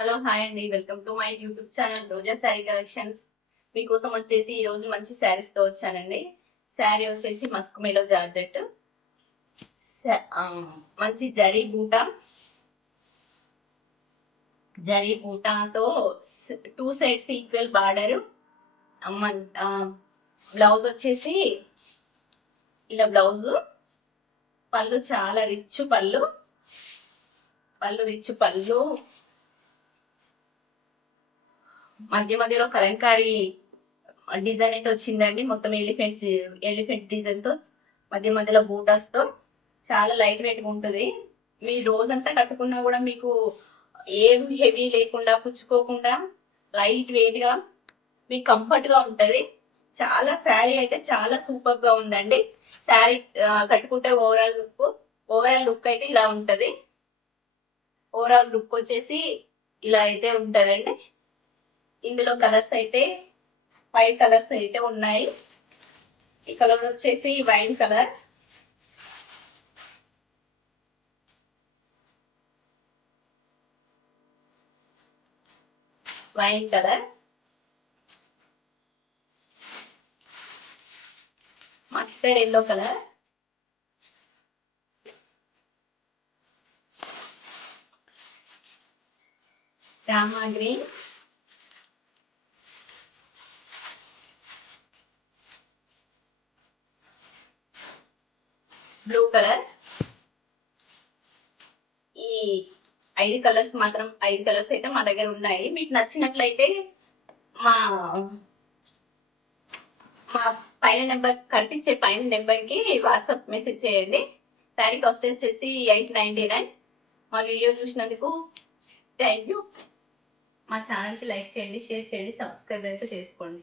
Hello hi అండి, welcome to my YouTube channel Roja sari collections. మీకోసం వచ్చేసి ఈ రోజు మంచి శారీస్ తో వచ్చానండి. శారీ వచ్చేసి మస్క్ మెలో జార్జెట్, మంచి జరీ బూటాతో 2 సైడ్స్ ఈక్వల్ బార్డర్. బ్లౌజ్ వచ్చేసి ఇలా బ్లౌజ్. పళ్ళు చాలా రిచ్ పళ్ళు రిచ్ పళ్ళు. మధ్య మధ్యలో కలంకారీ డిజైన్ అయితే వచ్చిందండి. మొత్తం ఎలిఫెంట్ డిజైన్ తో, మధ్య మధ్యలో బూటాస్ తో చాలా లైట్ వెయిట్ గా ఉంటుంది. మీ రోజంతా కట్టుకున్నా కూడా మీకు ఏం హెవీ లేకుండా, పుచ్చుకోకుండా లైట్ వెయిట్ గా మీకు కంఫర్ట్ గా ఉంటది. చాలా శారీ అయితే చాలా సూపర్ గా ఉందండి. శారీ కట్టుకుంటే ఓవరాల్ లుక్ అయితే ఇలా ఉంటది. ఓవరాల్ లుక్ వచ్చేసి ఇలా అయితే ఉంటదండి. ఇందులో కలర్స్ అయితే 5 కలర్స్ అయితే ఉన్నాయి. ఈ కలర్ వచ్చేసి wine colour, mustard yellow colour, Rama green, blue colour. ఈ 5 కలర్స్ అయితే మా దగ్గర ఉన్నాయి. మీకు నచ్చినట్లయితే మా మా కనిపించే పైన నెంబర్ కి వాట్సాప్ మెసేజ్ చేయండి. శారీ కాస్ట్ వచ్చేసి 899. మా వీడియో చూసినందుకు థ్యాంక్ యూ. మా ఛానల్కి లైక్ చేయండి, షేర్ చేయండి, సబ్స్క్రైబ్ అయితే చేసుకోండి.